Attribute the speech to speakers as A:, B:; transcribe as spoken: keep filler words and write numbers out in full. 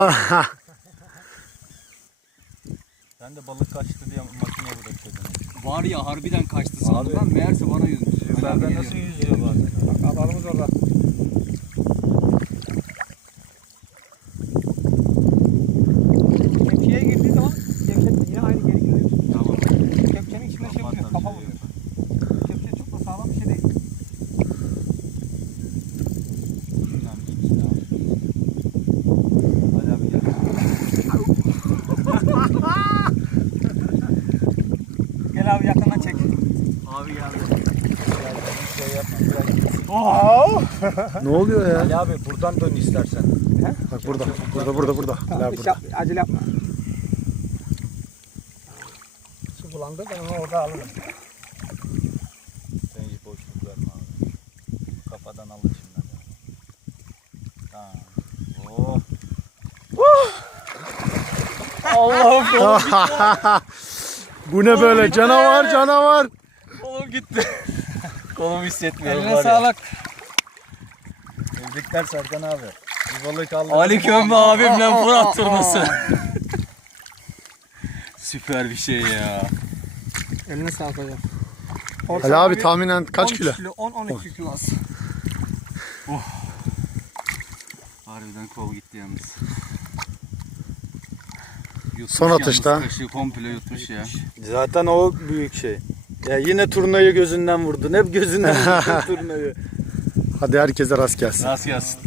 A: Ben de balık kaçtı diye makineye bırakıyordum.
B: Var ya harbiden kaçtı sandım lan, meğerse bana yüzmüş.
A: Ben nasıl yüzüyor bazen?
C: Bak balığımız orada. Kepçeye girdiği zaman gevşetme yine aynı geri geliyor.
B: Tamam.
C: Kepçenin içine şey vuruyor, kafa vuruyor. Kepçe çok da sağlam bir şey değil.
A: Şuradan bir içine al. Hadi abi gel.
C: Gel abi yakından çek.
B: Abi geldi.
A: Bir şey yapma. Biraz
C: Oh!
D: Ne oluyor ya?
A: Ali abi buradan dön istersen.
D: Bak burada. Burada burada burada.
C: Tamam,
D: Ler
C: hiç
D: burada.
C: yap, acele yapma. Su bulandı, ben onu orada alırım.
A: Sen hiç boşluk verme abi. Kafadan al içinden. Tamam. Oh.
B: Allah'ım kolum,
D: Bu ne böyle? Canavar canavar.
B: kolum gitti. Kolumu hissetmiyorum
C: Eline
B: var ya.
C: sağlık.
A: Tebrikler Serkan abi. Bir balık aldı.
B: Ali Kömbe abimle Fırat turnası. Süper bir şey ya.
C: Eline sağlık hocam.
D: Ali abi tahminen kaç kilo?
C: on on iki kilo az.
B: Harbiden kol gitti yalnız. Yutmuş
D: Son
B: yalnız,
D: atışta.
B: kaşığı komple yutmuş ya.
A: Zaten o büyük şey. Ya yine turnayı gözünden vurdun. Hep gözünden vurdun turnayı.
D: Hadi herkese rast gelsin.
B: Nasıl gelsin?